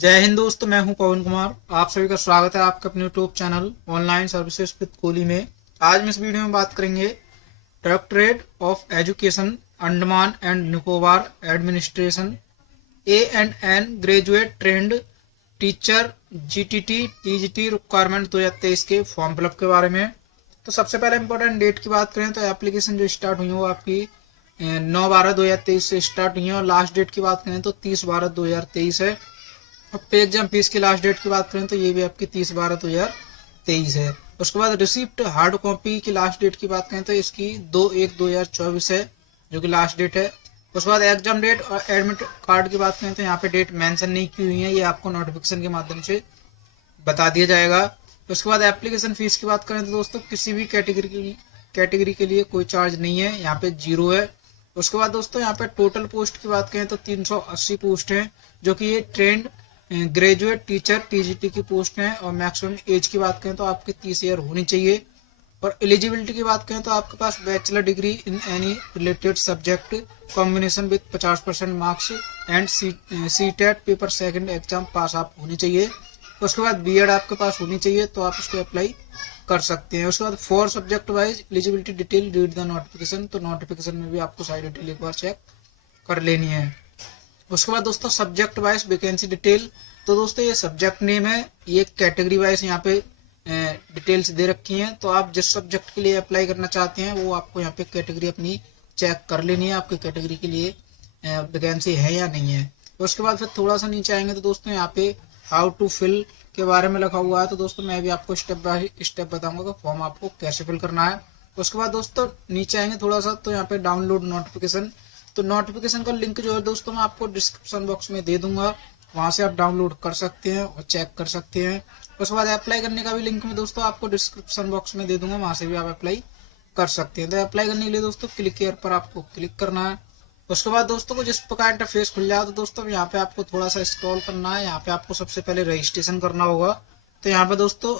जय हिंद दोस्तों, मैं हूं पवन कुमार। आप सभी का स्वागत है आपके अपने YouTube channel online services with Kohli में। आज हम इस वीडियो में बात करेंगे directorate of education Andaman and Nicobar administration A&N graduate trained teacher GTT TGT requirement 2023 के फॉर्म फिलअप के बारे में। तो सबसे पहले इंपॉर्टेंट डेट की बात करें तो एप्लीकेशन जो स्टार्ट हुई है वो आपकी 9/12/2023 से स्टार्ट हुई है और लास्ट डेट की बात करें तो 30/12/2023 है। अब पे एग्जाम फीस की लास्ट डेट की बात करें तो ये भी आपकी 30/12/2023 है। उसके बाद रिसिप्ट हार्ड कॉपी की लास्ट डेट की बात करें तो इसकी 2/1/2024 है जो कि लास्ट डेट है। उसके बाद एग्जाम डेट और एडमिट कार्ड की बात करें तो यहाँ पे डेट मेंशन नहीं की हुई है, ये आपको नोटिफिकेशन के माध्यम से बता दिया जाएगा। उसके बाद एप्लीकेशन फीस की बात करें तो दोस्तों किसी भी कैटेगरी के लिए कोई चार्ज नहीं है, यहाँ पे 0 है। उसके बाद दोस्तों यहाँ पे टोटल पोस्ट की बात करें तो 380 पोस्ट है जो कि ये ट्रेंड ग्रेजुएट टीचर TGT की पोस्ट है। और मैक्सिमम एज की बात करें तो आपकी 30 ईयर होनी चाहिए। और एलिजिबिलिटी की बात करें तो आपके पास bachelor degree in any related subject combination with 50% marks and CTET paper second exam pass आप होनी चाहिए। उसके बाद B.Ed आपके पास होनी चाहिए तो आप उसको अप्लाई कर सकते हैं। उसके बाद 4 subject wise eligibility detail read the notification, तो नोटिफिकेशन में भी आपको सारी डिटेल एक बार चेक कर लेनी है। उसके बाद दोस्तों सब्जेक्ट वाइज वैकेंसी डिटेल, तो दोस्तों ये सब्जेक्ट नेम है, ये कैटेगरी वाइज यहाँ पे डिटेल्स दे रखी हैं। तो आप जिस सब्जेक्ट के लिए अप्लाई करना चाहते हैं वो आपको यहाँ पे कैटेगरी अपनी चेक कर लेनी है, आपकी कैटेगरी के लिए वैकेंसी है या नहीं है। उसके बाद फिर थोड़ा सा नीचे आएंगे तो दोस्तों यहाँ पे हाउ टू फिल के बारे में लिखा हुआ है। तो दोस्तों मैं भी आपको स्टेप बाय स्टेप बताऊंगा कि फॉर्म आपको कैसे फिल करना है। उसके बाद दोस्तों नीचे आएंगे थोड़ा सा तो यहाँ पे डाउनलोड नोटिफिकेशन, तो नोटिफिकेशन का लिंक जो है दोस्तों मैं आपको डिस्क्रिप्शन बॉक्स में दे दूंगा, वहां से आप डाउनलोड कर सकते हैं और चेक कर सकते हैं। उसके बाद अप्लाई करने का भी लिंक मैं दोस्तों आपको डिस्क्रिप्शन बॉक्स में दे दूंगा, वहां से भी आप अप्लाई कर सकते हैं। तो अप्लाई करने के लिए दोस्तों क्लिक हियर पर आपको क्लिक करना है। उसके बाद दोस्तों को जिस प्रकार इंटरफेस खुल जाए तो दोस्तों यहाँ पे आपको थोड़ा सा स्क्रॉल करना है। यहाँ पे आपको सबसे पहले रजिस्ट्रेशन करना होगा। तो यहाँ पे दोस्तों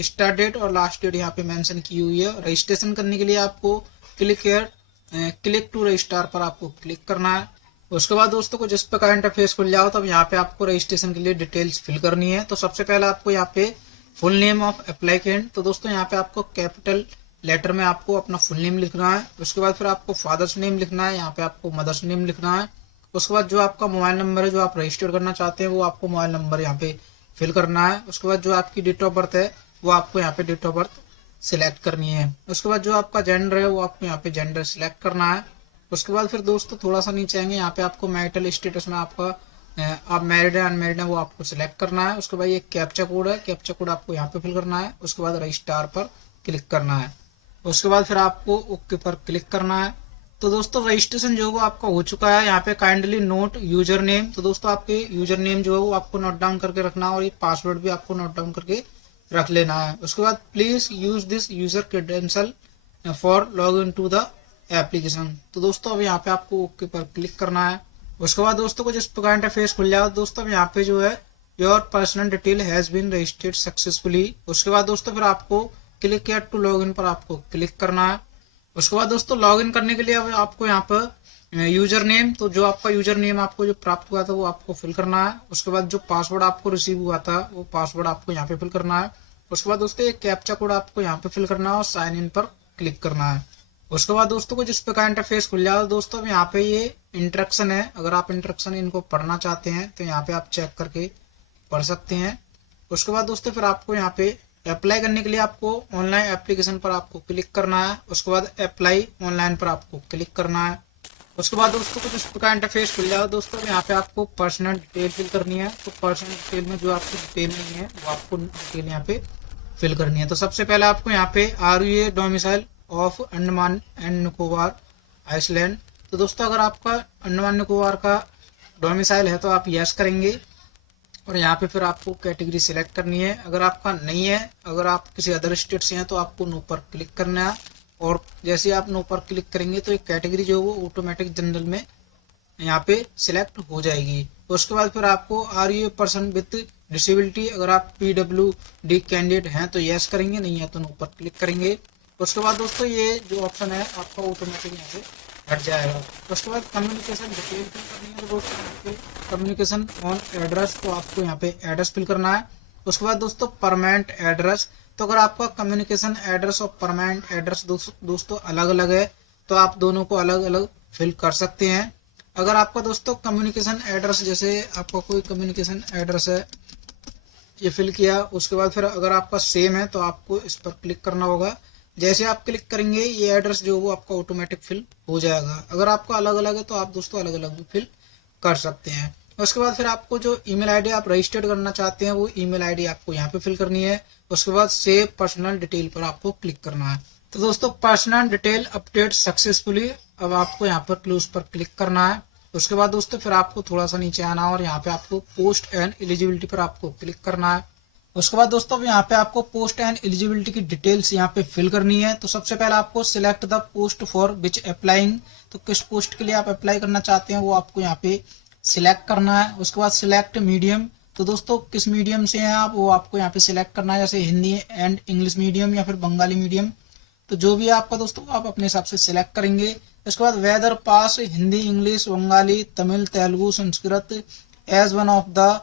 स्टार्ट डेट और लास्ट डेट यहाँ पे मेंशन की हुई है। रजिस्ट्रेशन करने के लिए आपको क्लिक टू रजिस्टर पर आपको क्लिक करना है। उसके बाद दोस्तों को जिस प्रकार इंटरफेस खुल जाओ तब यहाँ पे आपको रजिस्ट्रेशन के लिए डिटेल्स फिल करनी है। तो सबसे पहले आपको यहाँ पे फुल नेम ऑफ एप्लीकेंट, तो दोस्तों यहाँ पे आपको कैपिटल लेटर में आपको अपना फुल नेम लिखना है। उसके बाद फिर आपको फादर्स नेम लिखना है, यहाँ पे आपको मदर्स नेम लिखना है। उसके बाद जो आपका मोबाइल नंबर है जो आप रजिस्टर करना चाहते हैं वो आपको मोबाइल नंबर यहाँ पे फिल करना है। उसके बाद जो आपकी डेट ऑफ बर्थ है वो आपको यहाँ पे डेट ऑफ बर्थ सिलेक्ट करनी है। उसके बाद जो आपका जेंडर है वो आपको यहाँ पे जेंडर सिलेक्ट करना है। उसके बाद फिर दोस्तों थोड़ा सा नीचे आएंगे, यहाँ पे आपको मैरिटल स्टेटस में आपका आप मैरिड है अनमैरिड है वो आपको सिलेक्ट करना है। उसके बाद ये कैप्चा कोड है, कैप्चा कोड आपको यहाँ पे फिल करना है। उसके बाद रजिस्टर पर क्लिक करना है। उसके बाद फिर आपको ओके पर क्लिक करना है। तो दोस्तों रजिस्ट्रेशन जो है वो आपका हो चुका है। यहाँ पे काइंडली नोट यूजर नेम, तो दोस्तों आपके यूजर नेम जो है वो आपको नोट डाउन करके रखना है और ये पासवर्ड भी आपको नोट डाउन करके रख लेना है। उसके बाद please use this user credential for log in to the application, तो दोस्तों अब यहाँ पे आपको ओके पर क्लिक करना है। उसके बाद दोस्तों को जिस प्रकार इंटरफेस खुल जाए दोस्तों यहाँ पे जो है your personal detail has been registered successfully. उसके बाद दोस्तों फिर आपको click here to log in पर आपको क्लिक करना है। उसके बाद दोस्तों लॉग इन करने के लिए अब आपको यहाँ पर यूजर नेम, तो जो आपका यूजर नेम आपको जो प्राप्त हुआ था वो आपको फिल करना है। उसके बाद जो पासवर्ड आपको रिसीव हुआ था वो पासवर्ड आपको यहाँ पे फिल करना है। उसके बाद दोस्तों एक कैप्चा कोड आपको यहाँ पे फिल करना है और साइन इन पर क्लिक करना है। उसके बाद दोस्तों को जिस प्रकार इंटरफेस खुल जाए दोस्तों यहाँ पे ये इंस्ट्रक्शन है, अगर आप इंस्ट्रक्शन इनको पढ़ना चाहते हैं तो यहाँ पे आप चेक करके पढ़ सकते हैं। उसके बाद दोस्तों फिर आपको यहाँ पे अप्लाई करने के लिए आपको ऑनलाइन एप्लीकेशन पर आपको क्लिक करना है। उसके बाद अप्लाई ऑनलाइन पर आपको क्लिक करना है। उसके बाद दोस्तों को जिस प्रकार इंटरफेस खुल जाए दोस्तों यहाँ पे आपको पर्सनल डिटेल फिल करनी है। तो पर्सनल डिटेल में जो आपकी डिटेल नहीं है वो आपको डिटेल यहाँ पे फिल करनी है। तो सबसे पहले आपको यहाँ पे are you a domicile of Andaman and Nicobar island, तो दोस्तों अगर आपका अंडमान निकोबार का डोमिसाइल है तो आप यस करेंगे और यहाँ पे फिर आपको कैटेगरी सिलेक्ट करनी है। अगर आपका नहीं है, अगर आप किसी अदर स्टेट से हैं तो आपको नो पर क्लिक करना है और जैसे आप नो पर क्लिक करेंगे तो एक कैटेगरी जो है वो ऑटोमेटिक जनरल में यहाँ पे सिलेक्ट हो जाएगी। उसके बाद फिर आपको are you a person with disability, अगर आप PWD कैंडिडेट हैं तो यस करेंगे, नहीं है तो नो पर क्लिक करेंगे। उसके बाद दोस्तों ये जो ऑप्शन है आपका ऑटोमेटिक यहाँ पे हट जाएगा। उसके बाद कम्युनिकेशन डिटेल फिल करनी है, तो दोस्तों यहाँ पे कम्युनिकेशन ऑन एड्रेस, तो आपको यहाँ पे एड्रेस फिल करना है। उसके बाद दोस्तों परमानेंट एड्रेस, तो अगर आपका कम्युनिकेशन एड्रेस और परमानेंट एड्रेस दोस्तों अलग अलग है तो आप दोनों को अलग अलग फिल कर सकते हैं। अगर आपका दोस्तों कम्युनिकेशन एड्रेस, जैसे आपका कोई कम्युनिकेशन एड्रेस है, ये फिल किया, उसके बाद फिर अगर आपका सेम है तो आपको इस पर क्लिक करना होगा। जैसे आप क्लिक करेंगे ये एड्रेस जो वो आपका ऑटोमेटिक फिल हो जाएगा। अगर आपका अलग अलग है तो आप दोस्तों अलग अलग भी फिल कर सकते हैं। उसके बाद फिर आपको जो ईमेल आईडी आप रजिस्टर्ड करना चाहते हैं वो ईमेल आईडी आपको यहाँ पे फिल करनी है। उसके बाद सेव पर्सनल डिटेल पर आपको क्लिक करना है। तो दोस्तों पर्सनल डिटेल अपडेट सक्सेसफुली, अब आपको यहाँ पर क्लोज पर क्लिक करना है। उसके बाद दोस्तों फिर आपको थोड़ा सा नीचे आना है और यहाँ पे आपको पोस्ट एंड एलिजिबिलिटी पर आपको क्लिक करना है। उसके बाद दोस्तों यहाँ पे आपको पोस्ट एंड एलिजिबिलिटी की डिटेल्स यहाँ पे फिल करनी है। तो सबसे पहले आपको select the post for which applying, तो किस पोस्ट के लिए आप अप्लाई करना चाहते हैं वो आपको यहाँ पे सिलेक्ट करना है। उसके बाद सिलेक्ट मीडियम, तो दोस्तों किस मीडियम से हैं आप वो आपको यहाँ पे सिलेक्ट करना है, जैसे हिंदी एंड इंग्लिश मीडियम या फिर बंगाली मीडियम, तो जो भी आपका दोस्तों आप अपने हिसाब से सिलेक्ट करेंगे। उसके बाद whether pass Hindi, English, Bengali, Tamil, Telugu, Sanskrit as one of the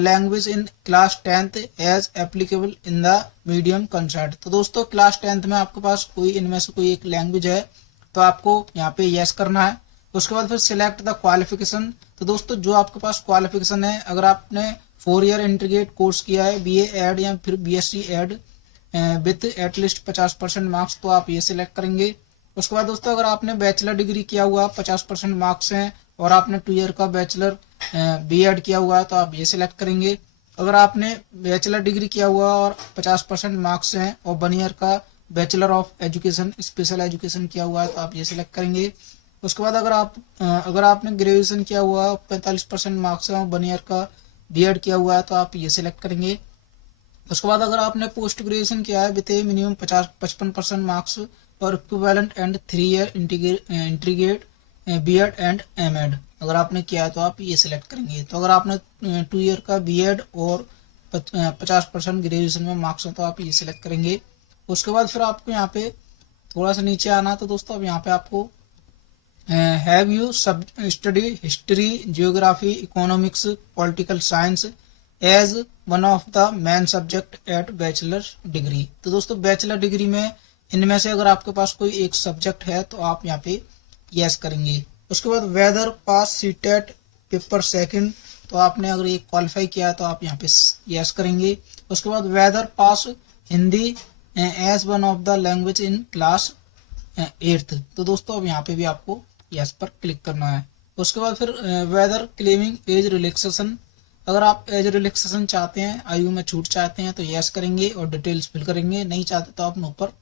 language in class 10th as applicable in the medium concerned, तो दोस्तों क्लास 10th में आपके पास कोई इनमें से कोई एक लैंग्वेज है तो आपको यहाँ पे यस करना है। उसके बाद फिर सिलेक्ट द क्वालिफिकेशन, तो दोस्तों जो आपके पास क्वालिफिकेशन है, अगर आपने 4 ईयर इंटीग्रेट कोर्स किया है, बीए एड या फिर BSc Ed with at least 50% marks, तो आप ये सिलेक्ट करेंगे। उसके बाद दोस्तों अगर आपने बैचलर डिग्री किया हुआ 50% मार्क्स हैं और आपने 2 ईयर का बैचलर बीएड किया हुआ है तो आप ये सिलेक्ट करेंगे। अगर आपने बैचलर डिग्री किया हुआ और 50% मार्क्स हैं और 1 ईयर का bachelor of education special education किया हुआ है तो आप ये सिलेक्ट करेंगे। उसके बाद अगर आपने ग्रेजुएशन किया हुआ 45% मार्क्स है और 1 ईयर का बीएड किया हुआ है तो आप ये सिलेक्ट करेंगे। उसके बाद अगर आपने पोस्ट ग्रेजुएशन किया है विथ मिनिमम 55% मार्क्स और equivalent and 3 year integrate BEd and MEd अगर आपने किया है तो आप ये सिलेक्ट करेंगे। तो अगर आपने 2 ईयर का बीएड और 50% ग्रेजुएशन में मार्क्स है तो आप ये सिलेक्ट करेंगे। उसके बाद फिर आपको यहाँ पे थोड़ा सा नीचे आना, तो दोस्तों अब यहाँ पे आपको have you study history, geography, economics, political science as one of the main subject at bachelor degree, तो दोस्तों बैचलर डिग्री में इनमें से अगर आपके पास कोई एक सब्जेक्ट है तो आप यहाँ पे यस करेंगे। उसके बाद वेदर पास सीटेट पेपर सेकंड, तो आपने अगर ये क्वालिफाई किया है तो आप यहाँ पे यस करेंगे। उसके बाद whether pass Hindi as one of the language in class 8th, तो दोस्तों अब यहाँ पे भी आपको यस पर क्लिक करना है। उसके बाद फिर वेदर क्लेमिंग एज रिलैक्सेशन, अगर आप एज रिलैक्सेशन चाहते हैं, आयु में छूट चाहते हैं तो यस करेंगे और डिटेल्स फिल करेंगे, नहीं चाहते तो आप नो पर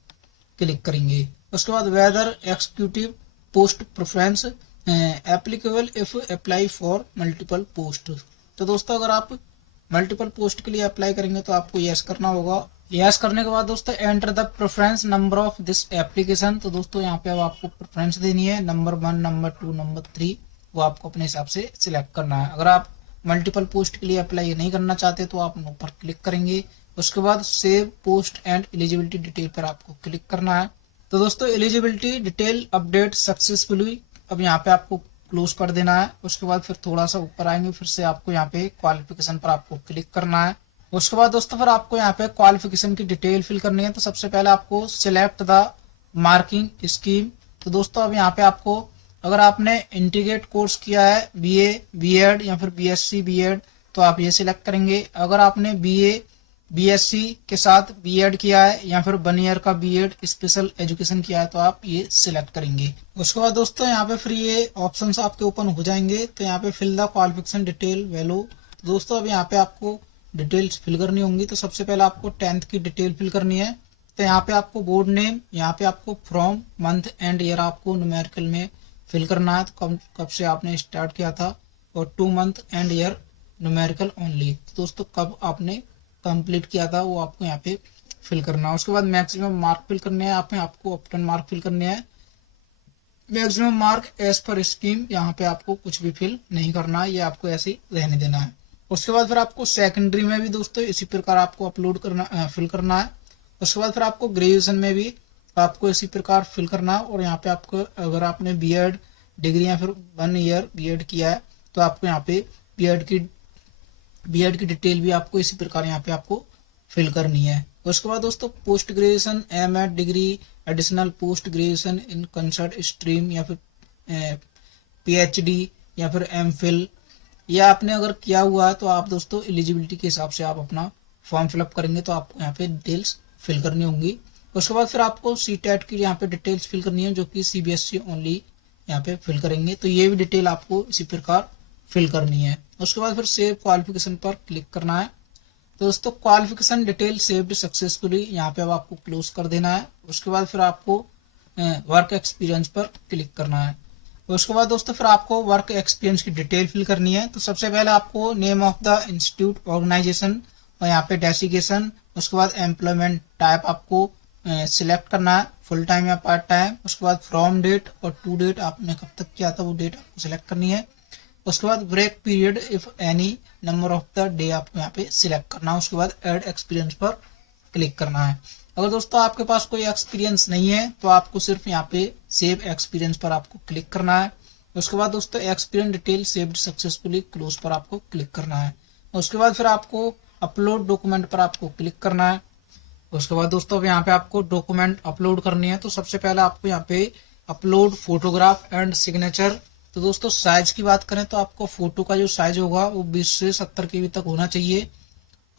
क्लिक करेंगे। उसके बाद whether executive post preference applicable if apply for multiple post, तो दोस्तों अगर आप मल्टीपल पोस्ट के लिए अप्लाई करेंगे तो आपको यस करना होगा। यस करने के बाद दोस्तों enter the preference number of this application, तो दोस्तों यहाँ पे अब आपको प्रेफरेंस देनी है, नंबर 1, नंबर 2, नंबर 3, वो आपको अपने हिसाब से सिलेक्ट करना है। अगर आप मल्टीपल पोस्ट के लिए अप्लाई नहीं करना चाहते तो आप नो पर क्लिक करेंगे। उसके बाद save post and eligibility detail पर आपको क्लिक करना है। तो दोस्तों एलिजिबिलिटी डिटेल अपडेट सक्सेसफुली, अब यहाँ पे आपको क्लोज कर देना है। उसके बाद फिर थोड़ा सा ऊपर आएंगे, फिर से आपको यहाँ पे क्वालिफिकेशन पर आपको क्लिक करना है। उसके बाद दोस्तों फिर आपको यहाँ पे क्वालिफिकेशन की डिटेल फिल करनी है। तो सबसे पहले आपको सिलेक्ट द मार्किंग स्कीम, तो दोस्तों अब यहाँ पे आपको अगर आपने इंटीग्रेट कोर्स किया है बीए, बीएड या फिर बीएससी बीएड तो आप ये सिलेक्ट करेंगे। अगर आपने बीए बीएससी के साथ बीएड किया है या फिर 1 ईयर का बीएड स्पेशल एजुकेशन किया है तो आप ये सिलेक्ट करेंगे। उसके बाद दोस्तों यहाँ पे फिर ये ऑप्शंस आपके ओपन हो जाएंगे। तो यहाँ पे fill the qualification detail value, दोस्तों अब यहाँ पे आपको डिटेल्स फिल करनी होंगी। तो सबसे पहले आपको 10th की डिटेल फिल करनी है। तो यहाँ पे आपको बोर्ड नेम, यहाँ पे आपको फ्रॉम, मंथ एंड ईयर आपको न्यूमेरिकल में फिल करना है, तो कब से आपने स्टार्ट किया था, और 2 month and year numerical only, तो दोस्तों कब आपने कंप्लीट किया था वो आपको यहाँ पे फिल करना है। उसके बाद मैक्सिमम मार्क फिल करने हैं, आपको ऑप्टन मार्क फिल करने हैं। Maximum mark as per scheme, यहाँ पे आपको कुछ भी फिल नहीं करना है, ये आपको ऐसे ही रहने देना है। उसके बाद फिर आपको सेकेंडरी में भी दोस्तों इसी प्रकार आपको अपलोड करना फिल करना है। उसके बाद फिर आपको ग्रेजुएशन में भी आपको इसी प्रकार फिल करना है। और यहाँ पे आपको अगर आपने बीएड डिग्री या फिर 1 ईयर बीएड किया है तो आपको यहाँ पे बीएड की डिटेल भी आपको इसी प्रकार यहाँ पे आपको फिल करनी है। उसके बाद दोस्तों post graduation MEd degree additional post graduation in concerned stream या फिर पीएचडी या फिर एमफिल या आपने अगर किया हुआ है तो आप दोस्तों एलिजिबिलिटी के हिसाब से आप अपना फॉर्म फिलअप करेंगे तो आपको यहाँ पे डिटेल्स फिल करनी होंगी। उसके बाद फिर आपको सीटेट की यहाँ पे डिटेल्स फिल करनी है जो कि सीबीएसई ओनली यहाँ पे फिल करेंगे तो ये भी डिटेल आपको इसी प्रकार फिल करनी है। उसके बाद फिर सेव क्वालिफिकेशन पर क्लिक करना है। तो दोस्तों क्वालिफिकेशन डिटेल सेव्ड सक्सेसफुली यहाँ पे अब आपको क्लोज कर देना है। उसके बाद फिर आपको वर्क एक्सपीरियंस पर क्लिक करना है। उसके बाद दोस्तों फिर आपको वर्क एक्सपीरियंस की डिटेल फिल करनी है। तो सबसे पहले आपको name of the institute organisation और यहाँ पे डेसिग्नेशन, उसके बाद एम्प्लॉयमेंट टाइप आपको सिलेक्ट करना है, फुल टाइम या पार्ट टाइम। उसके बाद फ्रॉम डेट और टू डेट आपने कब तक किया था वो डेट आपको सिलेक्ट करनी है। उसके बाद break period if any, number of the day आपको यहाँ पे सिलेक्ट करना है। उसके बाद ऐड एक्सपीरियंस पर क्लिक करना है। अगर दोस्तों आपके पास कोई एक्सपीरियंस नहीं है तो आपको सिर्फ यहाँ पे सेव एक्सपीरियंस पर आपको क्लिक करना है। उसके बाद दोस्तों experience detail saved successfully close पर आपको क्लिक करना है। उसके बाद फिर आपको अपलोड डॉक्यूमेंट पर आपको क्लिक करना है। उसके बाद दोस्तों अब यहाँ पे आपको डॉक्यूमेंट अपलोड करनी है। तो सबसे पहले आपको यहाँ पे अपलोड फोटोग्राफ एंड सिग्नेचर। तो दोस्तों साइज की बात करें तो आपको फोटो का जो साइज होगा वो 20 से 70 केबी तक होना चाहिए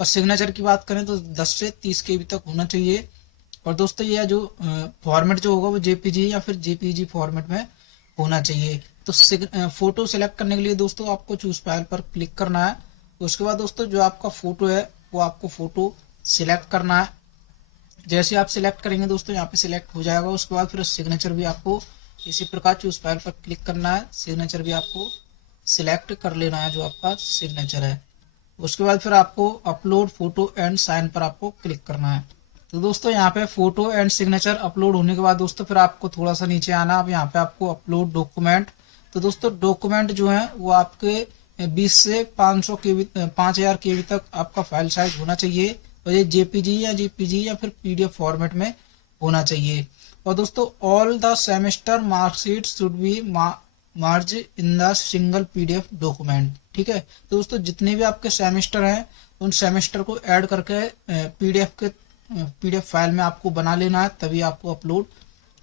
और सिग्नेचर की बात करें तो 10 से 30 केबी तक होना चाहिए। और दोस्तों ये जो फॉर्मेट जो होगा वो जेपीजी या फिर जेपीजी फॉर्मेट में होना चाहिए। तो फोटो सिलेक्ट करने के लिए दोस्तों आपको चूज फाइल पर क्लिक करना है। उसके बाद दोस्तों जो आपका फोटो है वो आपको फोटो सिलेक्ट करना है। जैसे आप सिलेक्ट करेंगे दोस्तों यहाँ पे सिलेक्ट हो जाएगा। उसके बाद फिर सिग्नेचर भी आपको इसी प्रकार चूज फाइल पर क्लिक करना है। सिग्नेचर भी आपको सिलेक्ट कर लेना है जो आपका सिग्नेचर है। उसके बाद फिर आपको अपलोड फोटो एंड साइन पर आपको क्लिक करना है। तो दोस्तों यहाँ पे फोटो एंड सिग्नेचर अपलोड होने के बाद दोस्तों फिर आपको थोड़ा सा नीचे आना। अब यहाँ पे आपको अपलोड डॉक्यूमेंट। तो दोस्तों डॉक्यूमेंट जो है वो आपके 20 से 500 केबी 5000 केबी तक आपका फाइल साइज होना चाहिए और ये जेपीजी या जेपीजी या फिर पीडीएफ फॉर्मेट में होना चाहिए। और दोस्तों all the semester marksheet should be Marge in the single PDF document. ठीक है, तो दोस्तों जितने भी आपके सेमेस्टर हैं उन सेमेस्टर को ऐड करके पीडीएफ फाइल में आपको बना लेना है, तभी आपको अपलोड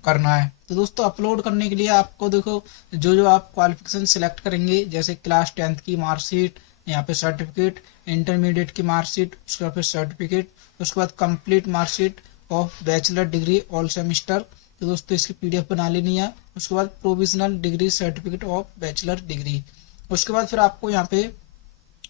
करना है। तो दोस्तों अपलोड करने के लिए आपको देखो जो आप क्वालिफिकेशन सिलेक्ट करेंगे जैसे क्लास 10th की मार्कशीट, यहाँ पे सर्टिफिकेट, इंटरमीडिएट की मार्कशीट, उसके बाद फिर सर्टिफिकेट, उसके बाद complete marksheet of bachelor degree all semester. तो दोस्तों इसकी पीडीएफ बना लेनी है। उसके बाद provisional degree certificate of bachelor degree. उसके बाद फिर आपको यहाँ पे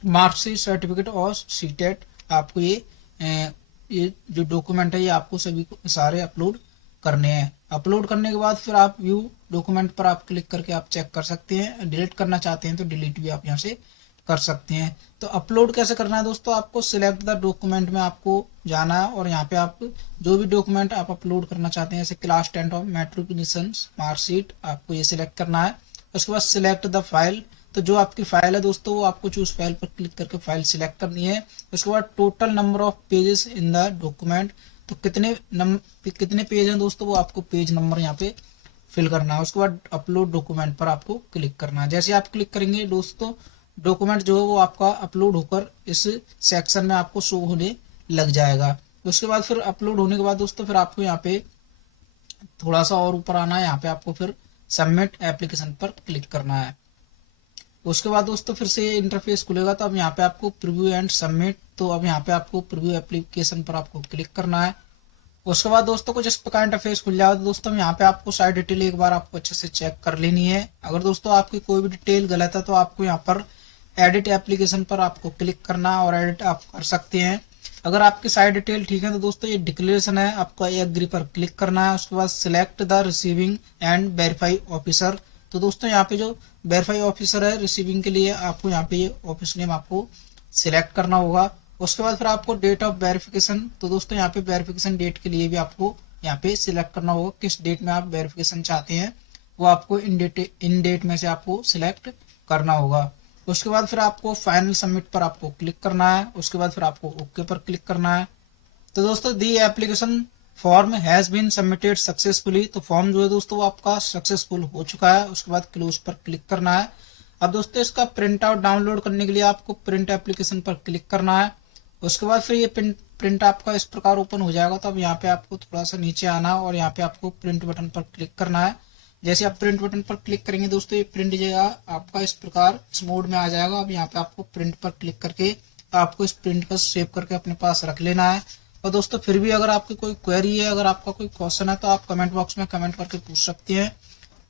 मार्कशीट सर्टिफिकेट और सीटेट आपको ये जो डॉक्यूमेंट है ये आपको सभी सारे अपलोड करने हैं। अपलोड करने के बाद फिर आप व्यू डॉक्यूमेंट पर आप क्लिक करके आप चेक कर सकते हैं। डिलीट करना चाहते हैं तो डिलीट भी आप यहाँ से कर सकते हैं। तो अपलोड कैसे करना है दोस्तों, आपको सिलेक्ट द डॉक्यूमेंट में आपको जाना है और यहाँ पे आप जो भी डॉक्यूमेंट आप अपलोड करना चाहते हैं जैसे क्लास 10 ऑफ मेट्रिकुलेशन मार्कशीट आपको ये सिलेक्ट करना है। उसके बाद सिलेक्ट द फाइल। तो जो आपकी फाइल है दोस्तों वो आपको चूज फाइल पर क्लिक करके फाइल सिलेक्ट करनी है। उसके बाद total number of pages in the document. तो कितने पेज हैं दोस्तों वो आपको पेज नंबर यहाँ पे फिल करना है। उसके बाद अपलोड डॉक्यूमेंट पर आपको क्लिक करना है। जैसे आप क्लिक करेंगे दोस्तों डॉक्यूमेंट जो है वो आपका अपलोड होकर इस सेक्शन में आपको शो होने लग जाएगा। उसके बाद फिर अपलोड होने के बाद दोस्तों फिर आपको यहाँ पे थोड़ा सा और ऊपर आना है। यहाँ पे आपको फिर सबमिट एप्लीकेशन पर क्लिक करना है। उसके बाद दोस्तों फिर से इंटरफेस खुलेगा। तो अब यहाँ पे आपको प्रीव्यू एंड सबमिट। तो अब यहाँ पे आपको प्रीव्यू एप्लीकेशन पर आपको क्लिक करना है। उसके बाद दोस्तों कुछ इस प्रकार इंटरफेस खुल जाएगा। तो दोस्तों यहाँ पे आपको सारी डिटेल एक बार आपको अच्छे से चेक कर लेनी है। अगर दोस्तों आपकी कोई भी डिटेल गलत है तो आपको यहाँ पर एडिट एप्लीकेशन पर आपको क्लिक करना और एडिट आप कर सकते हैं। अगर आपकी सारी डिटेल ठीक है तो दोस्तों ये डिक्लेरेशन है, आपको एग्री पर क्लिक करना है। उसके बाद select the receiving end verify officer. तो दोस्तों यहाँ पे जो वेरीफाई ऑफिसर है रिसीविंग के लिए आपको यहाँ पे ये ऑफिस नेम आपको सिलेक्ट करना होगा। उसके बाद फिर आपको डेट ऑफ वेरिफिकेशन। तो दोस्तों यहाँ पे वेरिफिकेशन डेट के लिए भी आपको यहाँ पे सिलेक्ट करना होगा किस डेट में आप वेरिफिकेशन चाहते हैं, वो आपको इन डेट में से आपको सिलेक्ट करना होगा। उसके बाद फिर आपको फाइनल सबमिट पर आपको क्लिक करना है। उसके बाद फिर आपको ओके पर क्लिक करना है। तो दोस्तों the application form has been submitted successfully. तो फॉर्म जो है दोस्तों वो आपका सक्सेसफुल हो चुका है। उसके बाद क्लोज पर क्लिक करना है। अब दोस्तों इसका प्रिंट आउट डाउनलोड करने के लिए आपको प्रिंट एप्लीकेशन पर क्लिक करना है। उसके बाद फिर ये प्रिंट आपका इस प्रकार ओपन हो जाएगा। तो अब यहाँ पे आपको थोड़ा सा नीचे आना है और यहाँ पे आपको प्रिंट बटन पर क्लिक करना है। जैसे आप प्रिंट बटन पर क्लिक करेंगे दोस्तों ये प्रिंट जो आपका इस प्रकार इस मोड में आ जाएगा। अब यहाँ पे आपको प्रिंट पर क्लिक करके आपको इस प्रिंट को सेव करके अपने पास रख लेना है। और दोस्तों फिर भी अगर आपकी कोई क्वेरी है, अगर आपका कोई क्वेश्चन है तो आप कमेंट बॉक्स में कमेंट करके पूछ सकते हैं।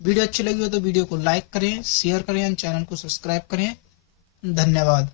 वीडियो अच्छी लगी हो तो वीडियो को लाइक करें, शेयर करें, चैनल को सब्सक्राइब करें। धन्यवाद।